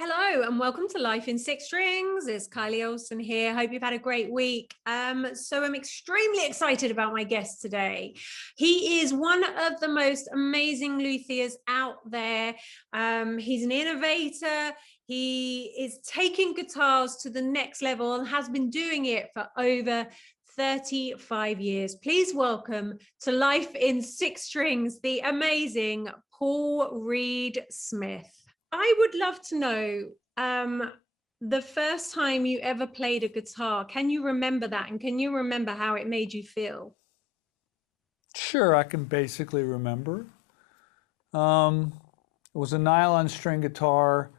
Hello and welcome to Life in Six Strings. It's Kylie Olsson here. Hope you've had a great week. So I'm extremely excited about my guest today. He is one of the most amazing luthiers out there. He's an innovator. He is taking guitars to the next level and has been doing it for over 35 years. Please welcome to Life in Six Strings, the amazing Paul Reed Smith. I would love to know the first time you ever played a guitar. Can you remember that? And can you remember how it made you feel? Sure, I can basically remember. It was a nylon string guitar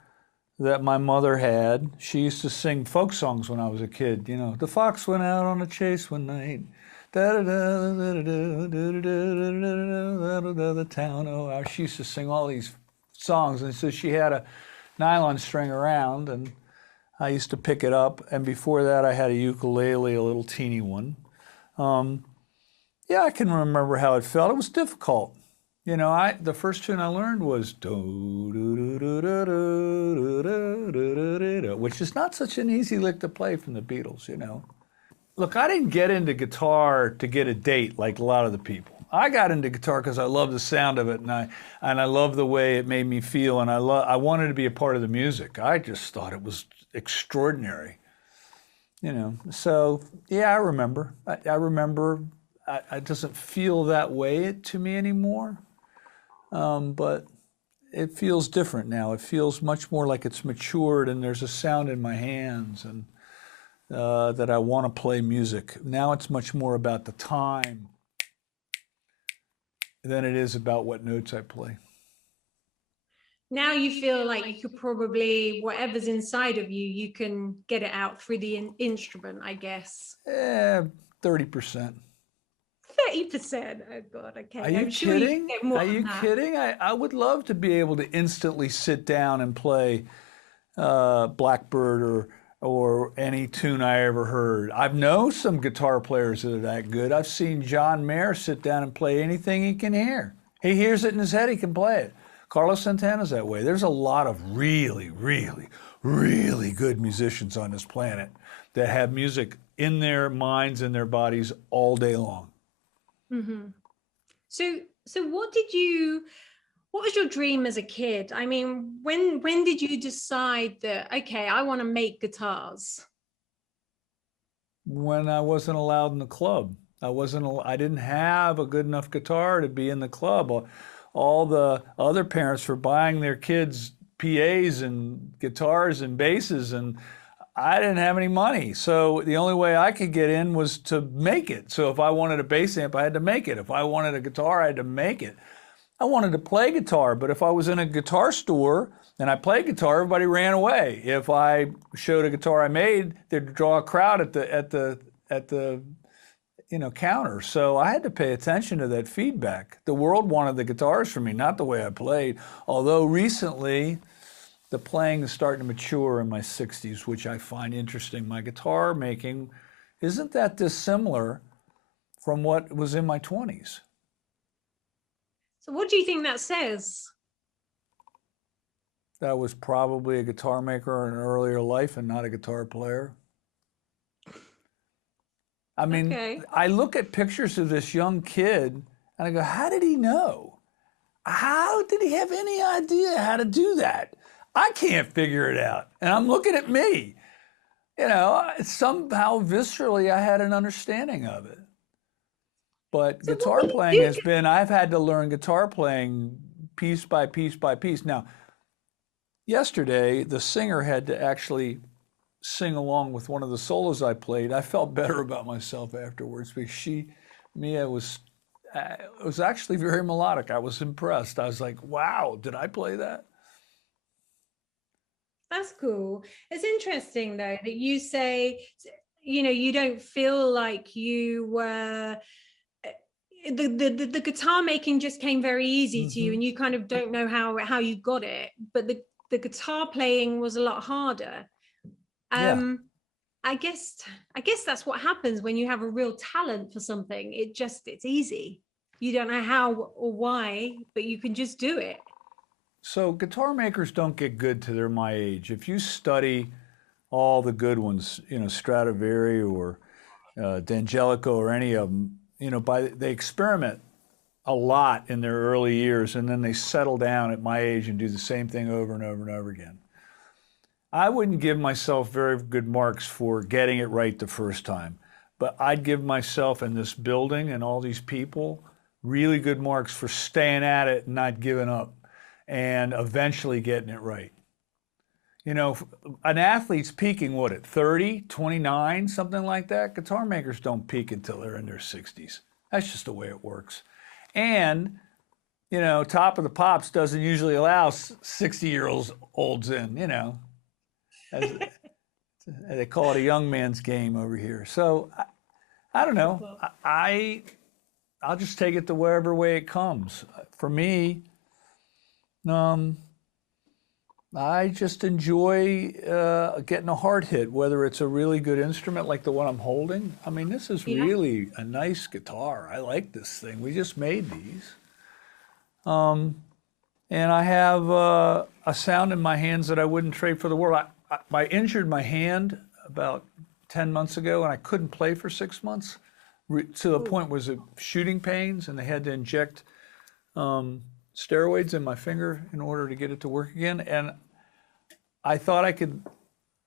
that my mother had. She used to sing folk songs when I was a kid. You know, the fox went out on a chase one night. The town. Oh, she used to sing all these songs, and so she had a nylon string around, and I used to pick it up. And before that, I had a ukulele, a little teeny one. Yeah, I can remember how it felt. It was difficult. You know, the first tune I learned was do do do do do do do do, which is not such an easy lick to play from the Beatles. You know, look, I didn't get into guitar to get a date like a lot of the people. I got into guitar because I love the sound of it, and I love the way it made me feel, and I wanted to be a part of the music. I just thought it was extraordinary. You know, so yeah, I remember. I remember. It doesn't feel that way to me anymore, but it feels different now. It feels much more like it's matured, and there's a sound in my hands, and that I want to play music. Now it's much more about the time than it is about what notes I play. Now you feel like you could probably, whatever's inside of you, you can get it out through the instrument, I guess. 30%. 30%. Oh God, Are okay. you I'm sure you can kidding? get more Are than you that. kidding? I would love to be able to instantly sit down and play Blackbird or any tune I ever heard. I've known some guitar players that are that good. I've seen John Mayer sit down and play anything he can hear. He hears it in his head, he can play it. Carlos Santana's that way. There's a lot of really, really, really good musicians on this planet that have music in their minds and their bodies all day long. Mm-hmm. So what was your dream as a kid? I mean, when did you decide that, okay, I want to make guitars? When I wasn't allowed in the club. I didn't have a good enough guitar to be in the club. All the other parents were buying their kids PAs and guitars and basses, and I didn't have any money. So the only way I could get in was to make it. So if I wanted a bass amp, I had to make it. If I wanted a guitar, I had to make it. I wanted to play guitar, but if I was in a guitar store and I played guitar, everybody ran away. If I showed a guitar I made, they'd draw a crowd at the counter. So I had to pay attention to that feedback. The world wanted the guitars from me, not the way I played. Although recently, the playing is starting to mature in my 60s, which I find interesting. My guitar making isn't that dissimilar from what was in my 20s. So what do you think that says? That was probably a guitar maker in an earlier life and not a guitar player. I mean, Okay. I look at pictures of this young kid and I go, how did he know? How did he have any idea how to do that? I can't figure it out. And I'm looking at me. You know, somehow viscerally I had an understanding of it. But So what guitar were playing you has been, I've had to learn guitar playing piece by piece by piece. Now, yesterday, the singer had to actually sing along with one of the solos I played. I felt better about myself afterwards because Mia it was actually very melodic. I was impressed. I was like, wow, did I play that? That's cool. It's interesting though that you say, you don't feel like you were the guitar making just came very easy to you Mm-hmm. and you kind of don't know how you got it, but the guitar playing was a lot harder. Yeah. um I guess that's what happens when you have a real talent for something. It's easy. You don't know how or why, but you can just do it. So guitar makers don't get good till they're my age. If you study all the good ones, you know, Stradivari or D'Angelico or any of them, you know, they experiment a lot in their early years, and then they settle down at my age and do the same thing over and over and over again. I wouldn't give myself very good marks for getting it right the first time, but I'd give myself in this building and all these people really good marks for staying at it and not giving up and eventually getting it right. You know, an athlete's peaking, what, at 30, 29, something like that? Guitar makers don't peak until they're in their 60s. That's just the way it works. And, you know, Top of the Pops doesn't usually allow 60-year-olds in, you know. As, they call it a young man's game over here. So, I don't know. I'll just take it to wherever way it comes. For me, I just enjoy getting a hard hit, whether it's a really good instrument like the one I'm holding. I mean, this is really a nice guitar. I like this thing. We just made these. And I have a sound in my hands that I wouldn't trade for the world. I injured my hand about 10 months ago, and I couldn't play for 6 months to the point was it shooting pains, and they had to inject steroids in my finger in order to get it to work again. And I thought I could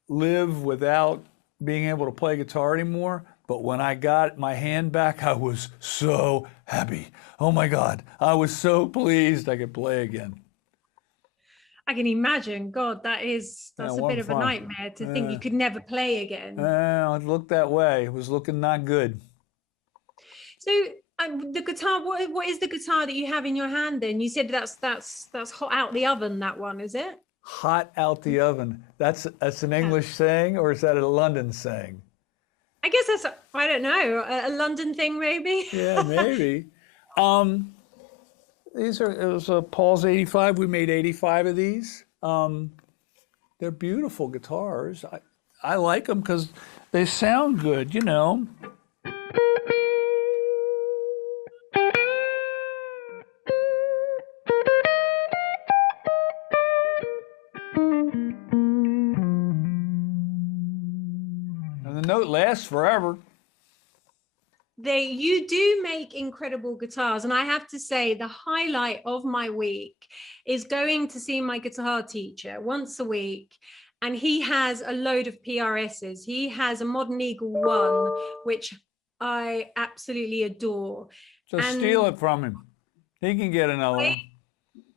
live without being able to play guitar anymore. But when I got my hand back, I was so happy. Oh my God, I was so pleased I could play again. I can imagine. God, that's a bit of a nightmare to think you could never play again. It looked that way. It was looking not good. So the guitar, what is the guitar that you have in your hand then? You said that's hot out the oven, that one, is it? Hot out the oven. That's an English saying, or is that a London saying? I guess that's, I don't know, a London thing maybe? Yeah, maybe. It was a Paul's 85. We made 85 of these. They're beautiful guitars. I like them because they sound good, you know. And the note lasts forever. You do make incredible guitars, and I have to say the highlight of my week is going to see my guitar teacher once a week, and he has a load of PRSs. He has a Modern Eagle 1, which I absolutely adore. So steal it from him. He can get another one.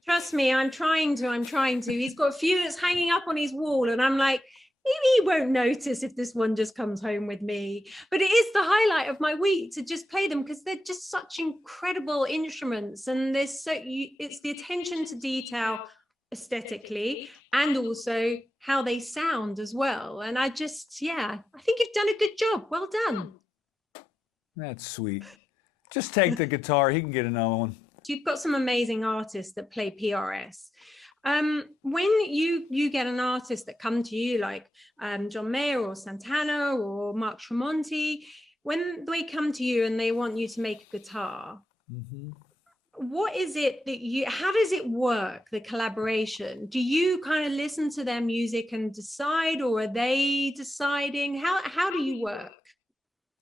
Trust me, I'm trying to. He's got a few that's hanging up on his wall, and I'm like, maybe he won't notice if this one just comes home with me. But it is the highlight of my week to just play them because they're just such incredible instruments, and it's the attention to detail aesthetically and also how they sound as well. And I think you've done a good job. Well done. That's sweet. Just take the guitar. He can get another one. You've got some amazing artists that play PRS. When you get an artist that come to you like John Mayer or Santana or Mark Tremonti, when they come to you and they want you to make a guitar, what is it that how does it work, the collaboration? Do you kind of listen to their music and decide, or are they deciding? How do you work?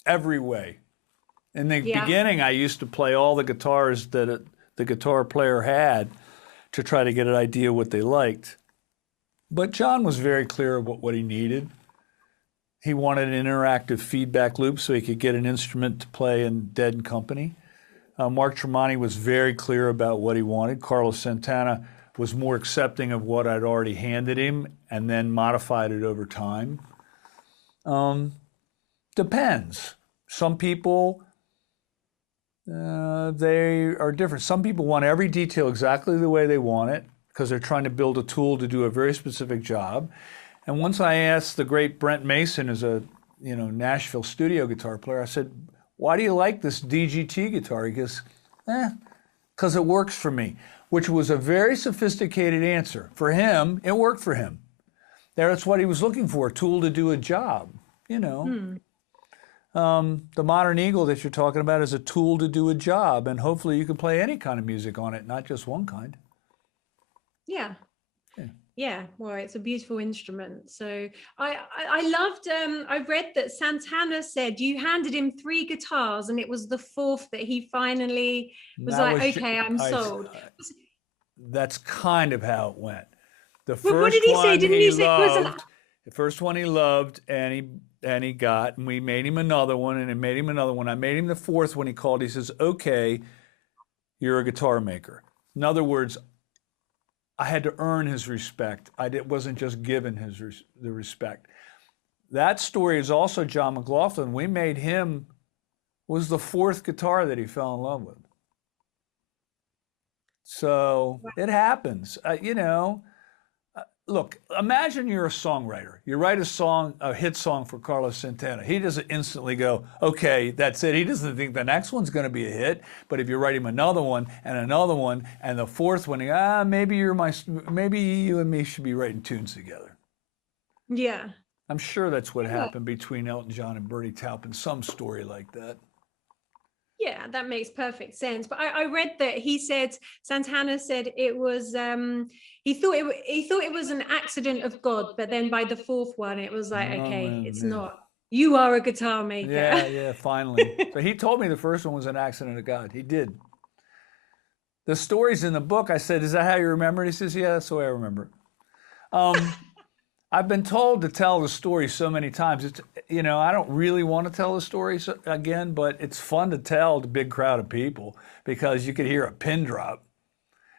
Every way. In the beginning, I used to play all the guitars that the guitar player had to try to get an idea what they liked. But John was very clear about what he needed. He wanted an interactive feedback loop so he could get an instrument to play in Dead & Company. Mark Tremonti was very clear about what he wanted. Carlos Santana was more accepting of what I'd already handed him and then modified it over time. Depends. Some people, they are different. Some people want every detail exactly the way they want it because they're trying to build a tool to do a very specific job. And once I asked the great Brent Mason, who's a Nashville studio guitar player, I said, "Why do you like this DGT guitar?" He goes, "Because it works for me," which was a very sophisticated answer. For him, it worked for him. That's what he was looking for, a tool to do a job, The Modern Eagle that you're talking about is a tool to do a job, and hopefully you can play any kind of music on it, not just one kind. Yeah. Yeah. Yeah, well, it's a beautiful instrument. So I loved, I read that Santana said you handed him 3 guitars and it was the 4th that he finally was That like, was, okay, I'm sold. that's kind of how it went. The But what did first he say? one Didn't he he say it was an, loved, the first one he loved, and he got, and we made him another one, and it made him another one. I made him the 4th when he called. He says, "Okay, you're a guitar maker." In other words, I had to earn his respect. Wasn't just given the respect. That story is also John McLaughlin. We made him, was the 4th guitar that he fell in love with. So it happens. Look, imagine you're a songwriter. You write a song, a hit song for Carlos Santana. He doesn't instantly go, okay, that's it. He doesn't think the next one's going to be a hit. But if you write him another one, and the 4th one, maybe you and me should be writing tunes together. yeah. I'm sure that's what happened between Elton John and Bernie Taupin, some story like that. Yeah, that makes perfect sense. But I read that he said, Santana said it was he thought it was an accident of God, but then by the 4th one it was like, okay, it's not. You are a guitar maker. Yeah, finally. So he told me the first one was an accident of God. He did. The story's in the book. I said, "Is that how you remember it?" He says, "Yeah, that's the way I remember it." I've been told to tell the story so many times. It's, I don't really want to tell the story again, but it's fun to tell to a big crowd of people because you could hear a pin drop.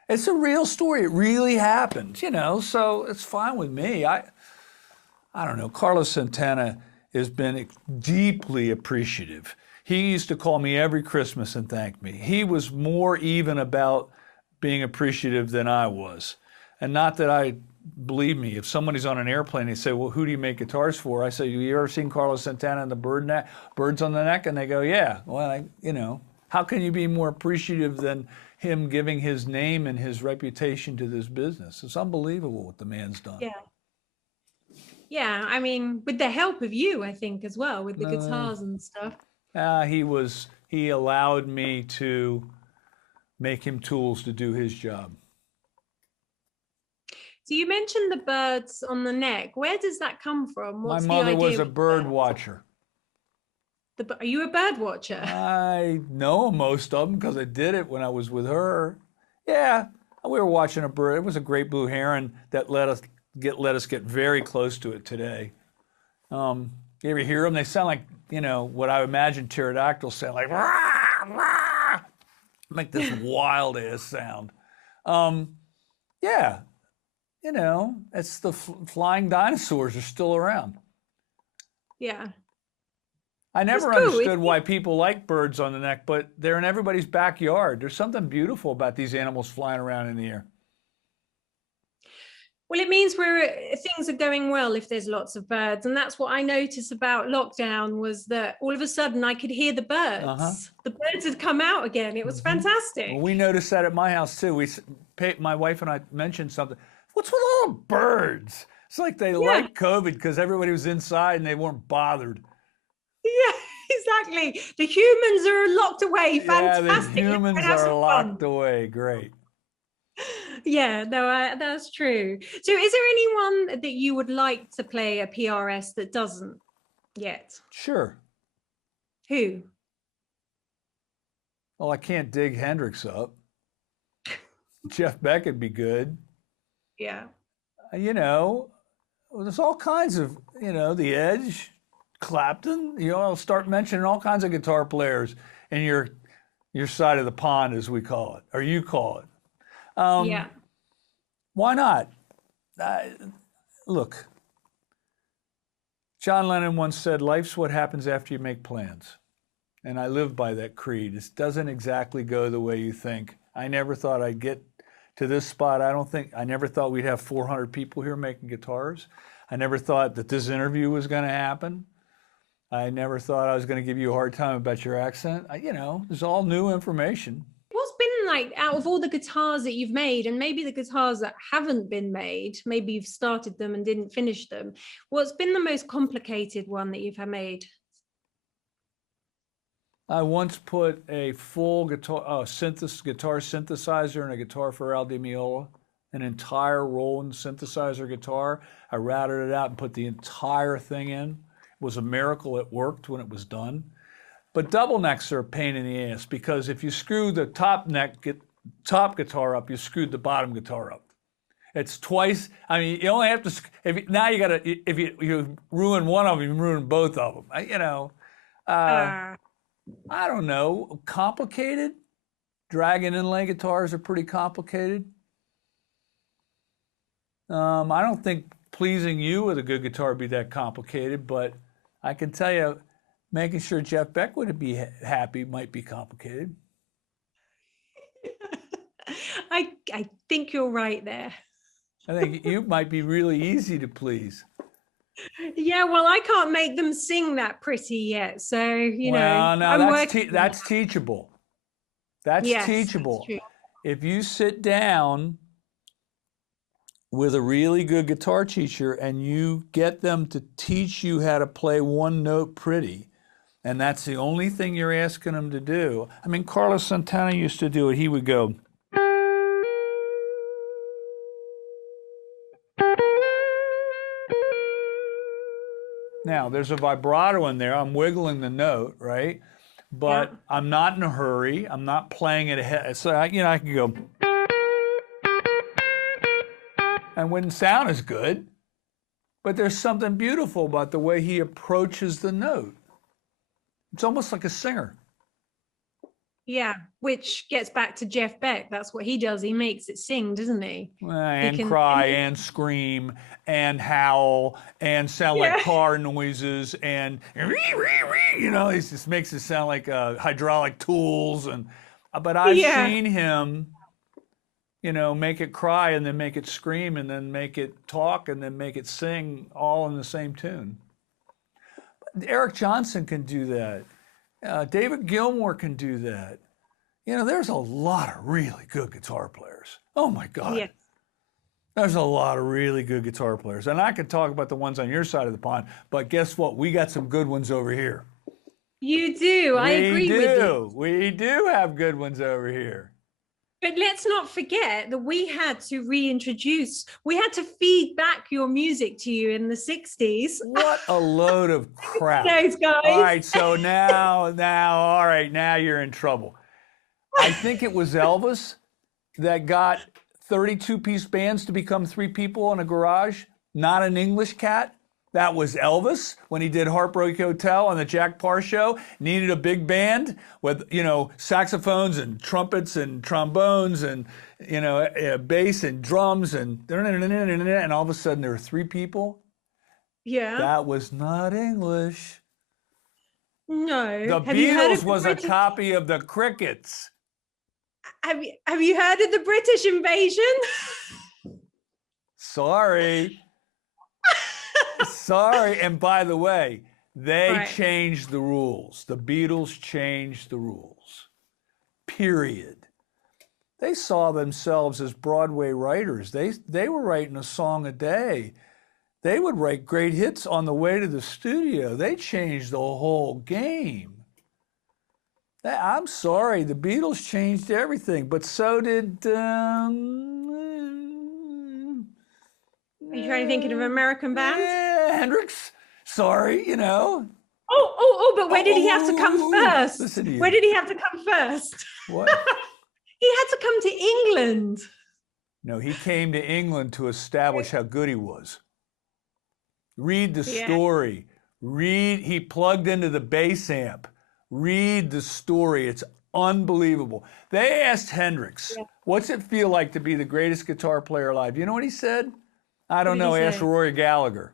It's a real story. It really happened, so it's fine with me. I don't know. Carlos Santana has been deeply appreciative. He used to call me every Christmas and thank me. He was more even about being appreciative than I was. And not that believe me, if somebody's on an airplane, they say, "Well, who do you make guitars for?" I say, "You ever seen Carlos Santana and the birds on the neck?" And they go, "Yeah." Well, how can you be more appreciative than him giving his name and his reputation to this business? It's unbelievable what the man's done. Yeah. Yeah, I mean, with the help of you, I think, as well, with the guitars and stuff. He allowed me to make him tools to do his job. So you mentioned the birds on the neck. Where does that come from? What's My mother was a bird watcher. Are you a bird watcher? I know most of them because I did it when I was with her. Yeah, we were watching a bird. It was a great blue heron that let us get very close to it today. You ever hear them? They sound like, what I imagine pterodactyls sound like. Rah, rah, make this wild ass sound. Yeah, it's the flying dinosaurs are still around. Yeah. I never understood why people like birds on the neck, but they're in everybody's backyard. There's something beautiful about these animals flying around in the air. Well, it means things are going well if there's lots of birds. And that's what I noticed about lockdown was that all of a sudden I could hear the birds. Uh-huh. The birds had come out again. It was fantastic. Well, we noticed that at my house too. My wife and I mentioned something. What's with all the birds? It's like they liked COVID because everybody was inside and they weren't bothered. Yeah, exactly. The humans are locked away. Fantastic. Yeah, the humans are locked away. Great. Yeah, no, that's true. So is there anyone that you would like to play a PRS that doesn't yet? Sure. Who? Well, I can't dig Hendrix up. Jeff Beck would be good. Yeah. There's all kinds of, The Edge, Clapton, I'll start mentioning all kinds of guitar players in your side of the pond, as we call it, or you call it. Yeah. Why not? Look, John Lennon once said, "Life's what happens after you make plans." And I live by that creed. It doesn't exactly go the way you think. I never thought I'd get to this spot. I never thought we'd have 400 people here making guitars. I never thought that this interview was going to happen. I never thought I was going to give you a hard time about your accent. It's all new information. What's been like, out of all the guitars that you've made, and maybe the guitars that haven't been made, maybe you've started them and didn't finish them, what's been the most complicated one that you've made? I once put a full guitar synthesizer and a guitar for Al Di Meola an entire Roland synthesizer guitar. I routed it out and put the entire thing in. It was a miracle it worked when it was done. But double necks are a pain in the ass because if you screw the top guitar up, you screwed the bottom guitar up. It's twice. I mean, you only have to. Now you got to. If you ruin one of them, you ruin both of them. I don't know. Complicated. Dragon inlay guitars are pretty complicated. I don't think pleasing you with a good guitar would be that complicated, but I can tell you, making sure Jeff Beck would be happy might be complicated. I think you're right there. I think you might be really easy to please. Yeah, well, I can't make them sing that pretty yet, so well, no, that's teachable. That's teachable. That's if you sit down with a really good guitar teacher and you get them to teach you how to play one note pretty, and that's the only thing you're asking them to do. I mean, Carlos Santana used to do it. He would go. Now, there's a vibrato in there. I'm wiggling the note, right? But I'm not in a hurry. I'm not playing it ahead. So, I can go. And wouldn't sound as good. But there's something beautiful about the way he approaches the note. It's almost like a singer. Yeah, which gets back to Jeff Beck. That's what he does. He makes it sing, doesn't he? And cry and scream and howl and sound like car noises and he just makes it sound like hydraulic tools. But I've seen him, make it cry and then make it scream and then make it talk and then make it sing all in the same tune. Eric Johnson can do that. David Gilmour can do that. There's a lot of really good guitar players. Oh my God. Yeah. There's a lot of really good guitar players. And I could talk about the ones on your side of the pond, but guess what? We got some good ones over here. You do. I agree with you. We do have good ones over here. But let's not forget that we had to feed back your music to you in the 60s. What a load of crap. Those guys. All right, so now you're in trouble. I think it was Elvis that got 32-piece bands to become 3 people in a garage, not an English cat. That was Elvis when he did Heartbreak Hotel on the Jack Parr Show. Needed a big band with, saxophones and trumpets and trombones and, bass and drums and all of a sudden there were 3 people. Yeah. That was not English. No. The Beatles was a copy of the Crickets. Have you heard of the British invasion? Sorry. Sorry. And by the way, they changed the rules. The Beatles changed the rules. Period. They saw themselves as Broadway writers. They were writing a song a day. They would write great hits on the way to the studio. They changed the whole game. I'm sorry, the Beatles changed everything, but so did... Are you trying to think of American bands? Yeah, Hendrix. Sorry, but where did he have to come first? Listen to you. Where did he have to come first? What? He had to come to England. No, he came to England to establish how good he was. Read the story. He plugged into the bass amp. Read the story. It's unbelievable. They asked Hendrix, what's it feel like to be the greatest guitar player alive? You know what he said? I don't know. Ask Rory Gallagher.